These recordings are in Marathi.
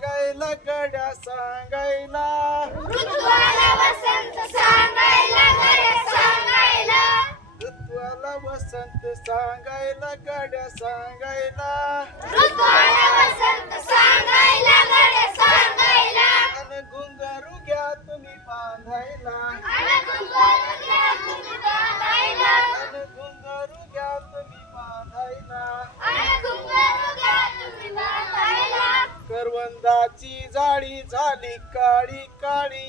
सांगायला गड्या सांगायला. ऋतुवाला वसंत सांगायला गड्या सांगायला. ऋतुवाला वसंत सांगायला गड्या सांगायला. ऋतुवाला करवंदाची जाळी झाली काळी काळी.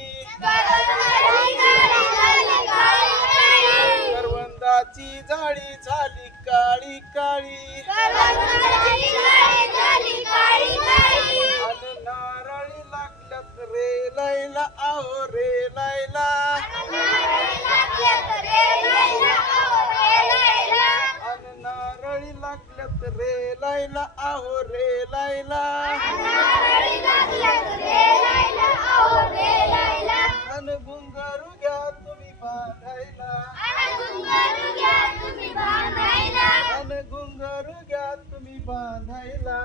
करवंदाची झाडी झाली काळी काळी. जाळी झाली काळी काळी. अन नारळी लागल्यात रे लैला आहो रे लैला. नारळी रे अहो रे अन नारळी लागल्यात रे लैला आहो रे लैला नारळी लागल्यात रे लैला, अहो रे लैला. अन घुंगारू घ्या तुम्ही बांधायला आणि घुंगरू घ्या तुम्ही बांधायला.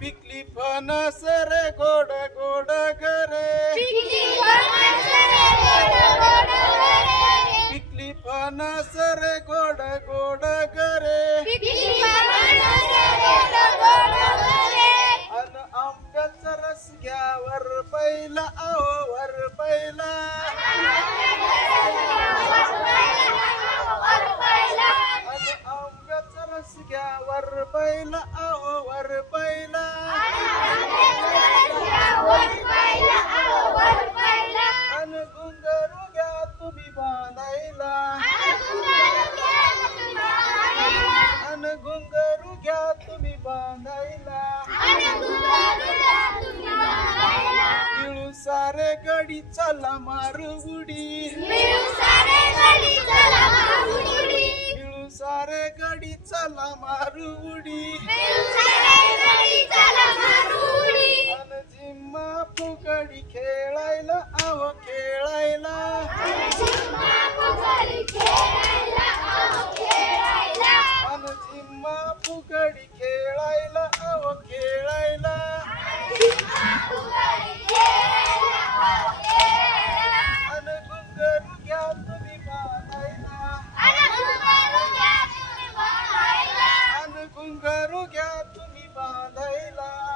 पिकली फणस रे गोड गोड घरे पिकली फणस रे गोड घरे. अन आंब्याचा रस घ्या वर पहिला आहो. बांधायला. पिळू सारे गडी चला मारू उडी. पिळू सारे गडी चला मारू उडी. जिम्मा फुगडी खेळायला आहो खेळायला. तुम्ही बांधायला